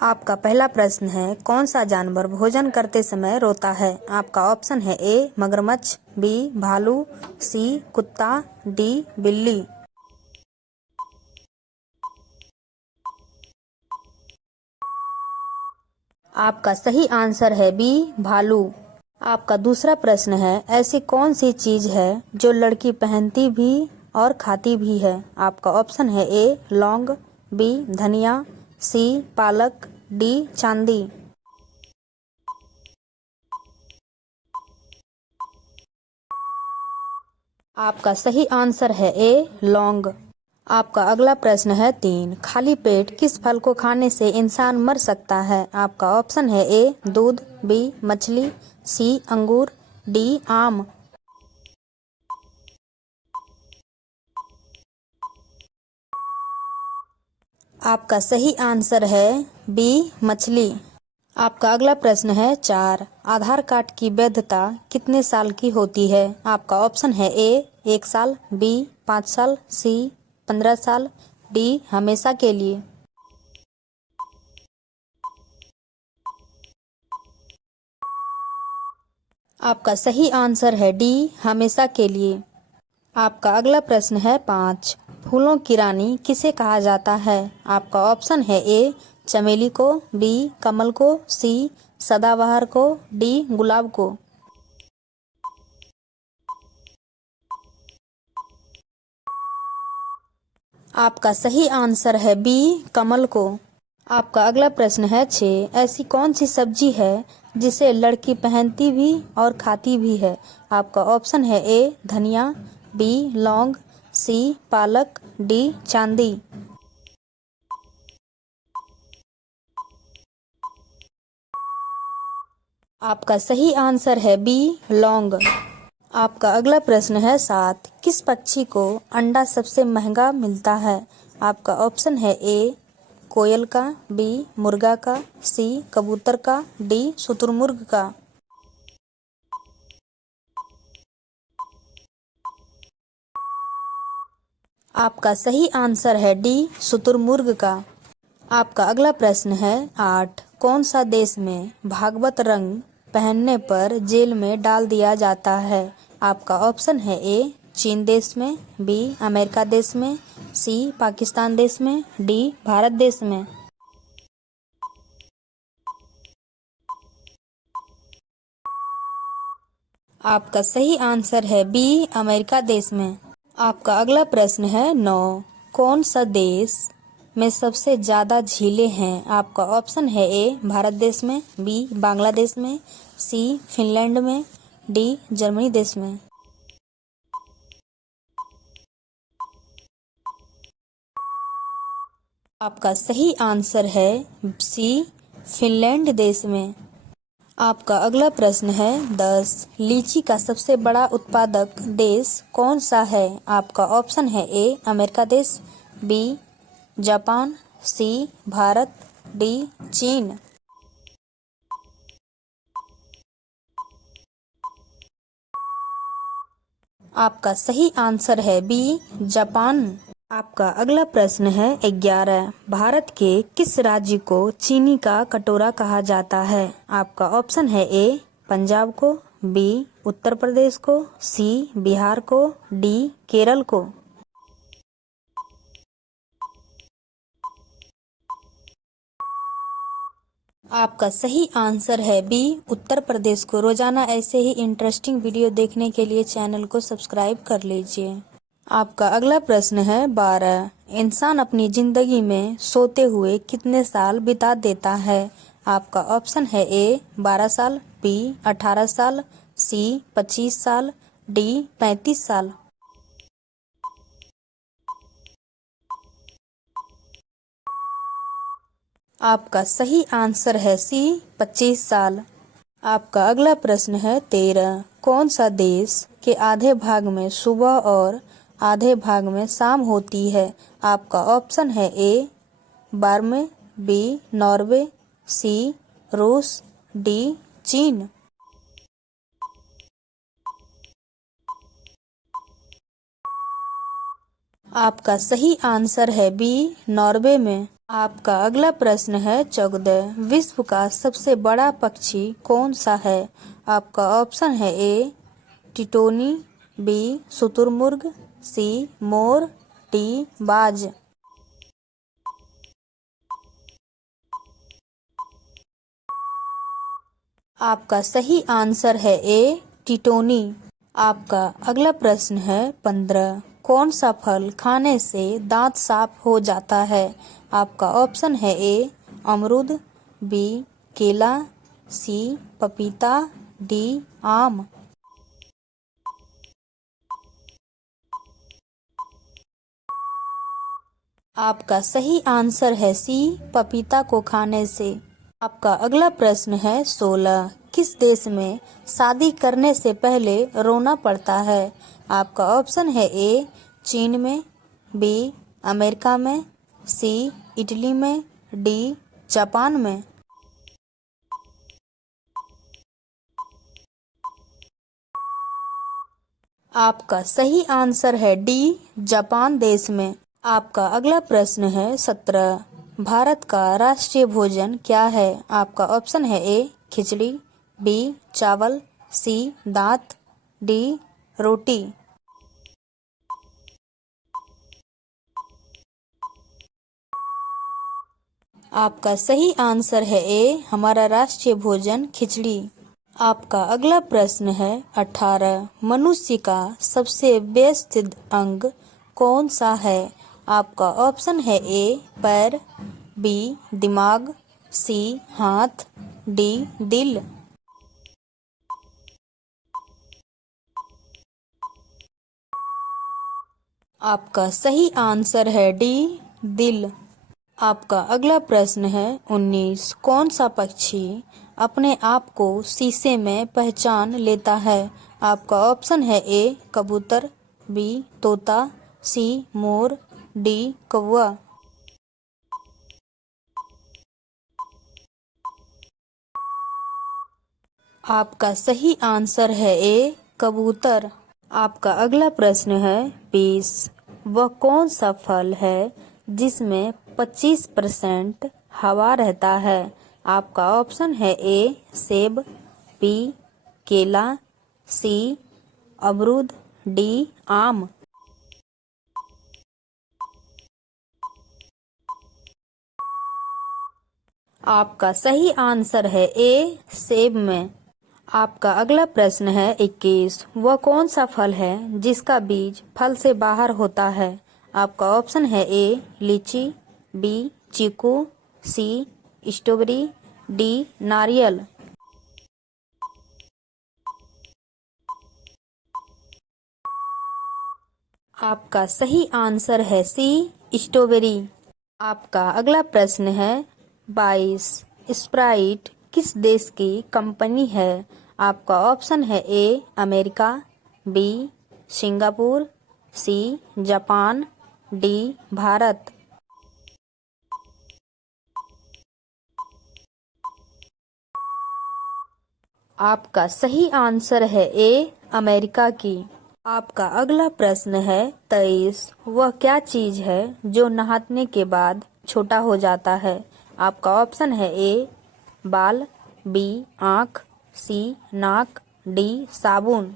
आपका पहला प्रश्न है, कौन सा जानवर भोजन करते समय रोता है? आपका ऑप्शन है ए मगरमच्छ, बी भालू, सी कुत्ता, डी बिल्ली। आपका सही आंसर है बी भालू। आपका दूसरा प्रश्न है, ऐसी कौन सी चीज है जो लड़की पहनती भी और खाती भी है? आपका ऑप्शन है ए लौंग, बी धनिया, सी पालक, डी चांदी। आपका सही आंसर है ए लौंग। आपका अगला प्रश्न है 3, खाली पेट किस फल को खाने से इंसान मर सकता है? आपका ऑप्शन है ए दूध, बी मछली, सी अंगूर, डी आम। आपका सही आंसर है बी मछली। आपका अगला प्रश्न है 4, आधार कार्ड की वैधता कितने साल की होती है? आपका ऑप्शन है ए 1 साल, बी 5 साल, सी 15 साल, डी हमेशा के लिए। आपका सही आंसर है डी हमेशा के लिए। आपका अगला प्रश्न है 5, फूलों की रानी किसे कहा जाता है? आपका ऑप्शन है ए चमेली को, बी कमल को, सी सदाबहार को, डी गुलाब को। आपका सही आंसर है बी कमल को। आपका अगला प्रश्न है 6, ऐसी कौन सी सब्जी है जिसे लड़की पहनती भी और खाती भी है? आपका ऑप्शन है ए धनिया, बी लौंग, सी पालक, डी चांदी। आपका सही आंसर है बी लौंग। आपका अगला प्रश्न है 7, किस पक्षी को अंडा सबसे महंगा मिलता है? आपका ऑप्शन है ए कोयल का, बी मुर्गा का, सी कबूतर का, डी शुतुरमुर्ग का। आपका सही आंसर है डी शुतुरमुर्ग का। आपका अगला प्रश्न है 8, कौन सा देश में भागवत रंग पहनने पर जेल में डाल दिया जाता है? आपका ऑप्शन है ए चीन देश में, बी अमेरिका देश में, सी पाकिस्तान देश में, डी भारत देश में। आपका सही आंसर है बी अमेरिका देश में। आपका अगला प्रश्न है 9, कौन सा देश में सबसे ज्यादा झीलें हैं? आपका ऑप्शन है ए भारत देश में, बी बांग्लादेश में, सी फिनलैंड में, डी जर्मनी देश में। आपका सही आंसर है सी फिनलैंड देश में। आपका अगला प्रश्न है 10, लीची का सबसे बड़ा उत्पादक देश कौन सा है? आपका ऑप्शन है ए अमेरिका देश, बी जापान, सी भारत, डी चीन। आपका सही आंसर है बी जापान। आपका अगला प्रश्न है 11, भारत के किस राज्य को चीनी का कटोरा कहा जाता है? आपका ऑप्शन है ए पंजाब को, बी उत्तर प्रदेश को, सी बिहार को, डी केरल को। आपका सही आंसर है बी उत्तर प्रदेश को। रोजाना ऐसे ही इंटरेस्टिंग वीडियो देखने के लिए चैनल को सब्सक्राइब कर लीजिए। आपका अगला प्रश्न है 12, इंसान अपनी जिंदगी में सोते हुए कितने साल बिता देता है? आपका ऑप्शन है ए 12 साल, बी 18 साल, सी 25 साल, डी 35 साल। आपका सही आंसर है सी 25 साल। आपका अगला प्रश्न है 13, कौन सा देश के आधे भाग में सुबह और आधे भाग में शाम होती है? आपका ऑप्शन है ए बर्मा, बी नॉर्वे, सी रूस, डी चीन। आपका सही आंसर है बी नॉर्वे में। आपका अगला प्रश्न है 14। विश्व का सबसे बड़ा पक्षी कौन सा है? आपका ऑप्शन है ए टिटोनी, बी शुतुरमुर्ग, सी मोर, डी बाज। आपका सही आंसर है ए टिटोनी। आपका अगला प्रश्न है 15। कौन सा फल खाने से दांत साफ हो जाता है? आपका ऑप्शन है ए अमरूद, बी केला, सी पपीता, डी आम। आपका सही आंसर है सी पपीता को खाने से। आपका अगला प्रश्न है 16। किस देश में शादी करने से पहले रोना पड़ता है? आपका ऑप्शन है ए चीन में, बी अमेरिका में, सी इटली में, डी जापान में। आपका सही आंसर है डी जापान देश में। आपका अगला प्रश्न है 17। भारत का राष्ट्रीय भोजन क्या है? आपका ऑप्शन है ए खिचड़ी, बी चावल, सी दाल, डी रोटी। आपका सही आंसर है ए हमारा राष्ट्रीय भोजन खिचड़ी। आपका अगला प्रश्न है 18। मनुष्य का सबसे व्यवस्थित अंग कौन सा है? आपका ऑप्शन है ए पैर, बी दिमाग, सी हाथ, डी दिल। आपका सही आंसर है डी दिल। आपका अगला प्रश्न है 19। कौन सा पक्षी अपने आप को शीशे में पहचान लेता है? आपका ऑप्शन है ए कबूतर, बी तोता, सी मोर, डी कौवा। आपका सही आंसर है ए कबूतर। आपका अगला प्रश्न है 20। वह कौन सा फल है जिसमें 25% हवा रहता है? आपका ऑप्शन है ए सेब, बी केला, सी अमरूद, डी आम। आपका सही आंसर है ए सेब में। आपका अगला प्रश्न है 21। वह कौन सा फल है जिसका बीज फल से बाहर होता है? आपका ऑप्शन है ए लीची, बी चीकू, सी स्ट्रॉबेरी, डी नारियल। आपका सही आंसर है सी स्ट्रॉबेरी। आपका अगला प्रश्न है 22। स्प्राइट किस देश की कंपनी है? आपका ऑप्शन है A America, B Singapore, C Japan, D Bharat. आपका सही आंसर है ए अमेरिका की। आपका अगला प्रश्न है 23। वह क्या चीज है जो नहाने के बाद छोटा हो जाता है? आपका ऑप्शन है ए बाल, बी आँख, सी नाक, डी साबुन।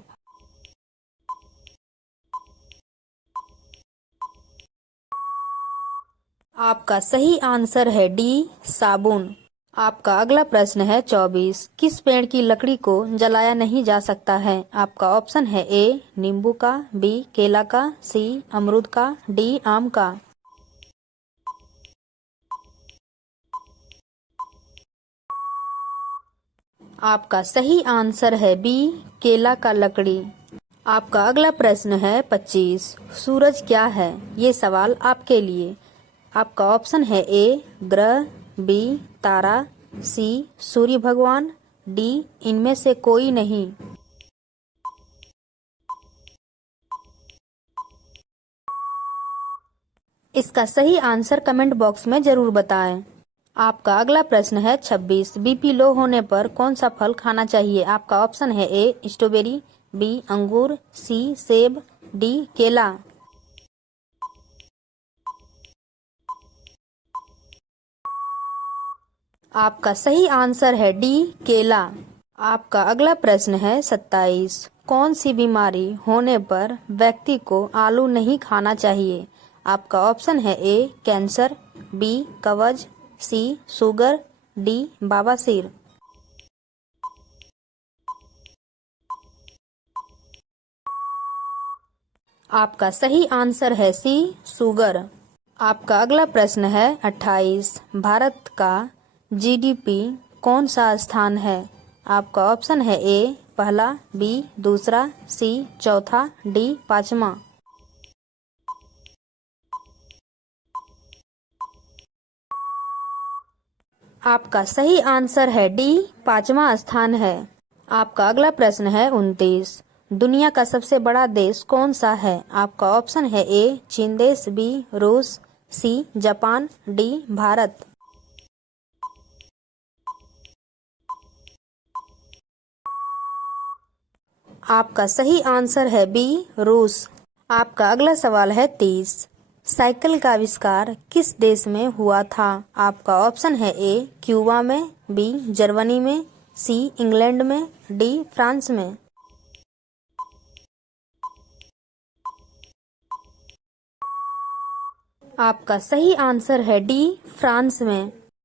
आपका सही आंसर है डी साबुन। आपका अगला प्रश्न है 24। किस पेड़ की लकड़ी को जलाया नहीं जा सकता है? आपका ऑप्शन है ए नींबू का, बी केला का, सी अमरूद का, डी आम का। आपका सही आंसर है बी केला का लकड़ी। आपका अगला प्रश्न है 25। सूरज क्या है? ये सवाल आपके लिए। आपका ऑप्शन है ए ग्रह, बी तारा, सी सूर्य भगवान, डी इनमें से कोई नहीं। इसका सही आंसर कमेंट बॉक्स में जरूर बताएं। आपका अगला प्रश्न है 26। बीपी लो होने पर कौन सा फल खाना चाहिए? आपका ऑप्शन है ए स्ट्रॉबेरी, बी अंगूर, सी सेब, डी केला। आपका सही आंसर है डी केला। आपका अगला प्रश्न है 27। कौन सी बीमारी होने पर व्यक्ति को आलू नहीं खाना चाहिए? आपका ऑप्शन है ए कैंसर, बी कब्ज, सी शुगर, डी बवासीर। आपका सही आंसर है सी शुगर। आपका अगला प्रश्न है 28। भारत का जीडीपी कौन सा स्थान है? आपका ऑप्शन है ए पहला, बी दूसरा, सी चौथा, डी पांचवा। आपका सही आंसर है डी पांचवा स्थान है। आपका अगला प्रश्न है 29। दुनिया का सबसे बड़ा देश कौन सा है? आपका ऑप्शन है ए चीन देश, बी रूस, सी जापान, डी भारत। आपका सही आंसर है बी रूस। आपका अगला सवाल है 30। साइकिल का आविष्कार किस देश में हुआ था? आपका ऑप्शन है ए क्यूबा में, बी जर्मनी में, सी इंग्लैंड में, डी फ्रांस में। आपका सही आंसर है डी फ्रांस में।